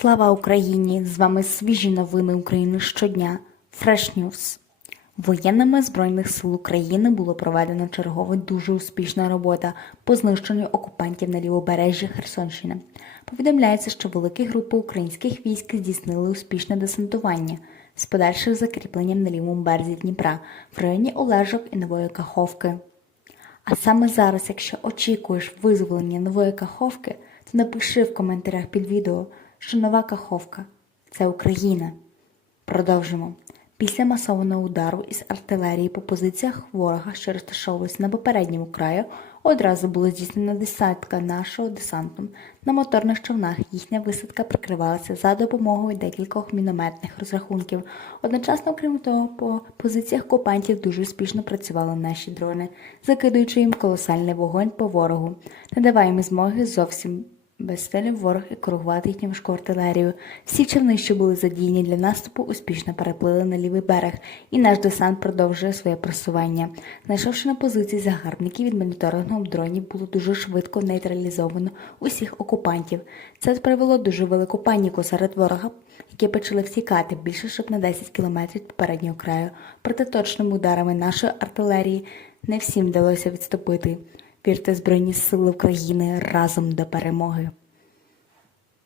Слава Україні! З вами свіжі новини України щодня. Fresh News. Воєнними Збройних сил України було проведено чергова дуже успішна робота по знищенню окупантів на лівобережжі Херсонщини. Повідомляється, що великі групи українських військ здійснили успішне десантування з подальшим закріпленням на лівому березі Дніпра в районі Олежок і Нової Каховки. А саме зараз, якщо очікуєш визволення нової каховки, то напиши в коментарях під відео, що нова каховка це Україна. Продовжимо. Після масованого удару із артилерії по позиціях ворога, що розташовувалися на попередньому краю, одразу була здійснена десантка нашого десанту. На моторних човнах їхня висадка прикривалася за допомогою декількох мінометних розрахунків. Одночасно, крім того, по позиціях окупантів дуже успішно працювали наші дрони, закидуючи їм колосальний вогонь по ворогу. Не їм змоги зовсім безстелів ворог і коригувати їхню артилерію. Всі човни, що були задіяні для наступу, успішно переплили на лівий берег, і наш десант продовжує своє просування. Знайшовши на позиції загарбників від моніторингом дронів, було дуже швидко нейтралізовано усіх окупантів. Це привело дуже велику паніку серед ворога, які почали втікати більше, щоб на 10 кілометрів від попереднього краю. Проте точними ударами нашої артилерії не всім вдалося відступити. Вірте Збройні Сили України разом до перемоги.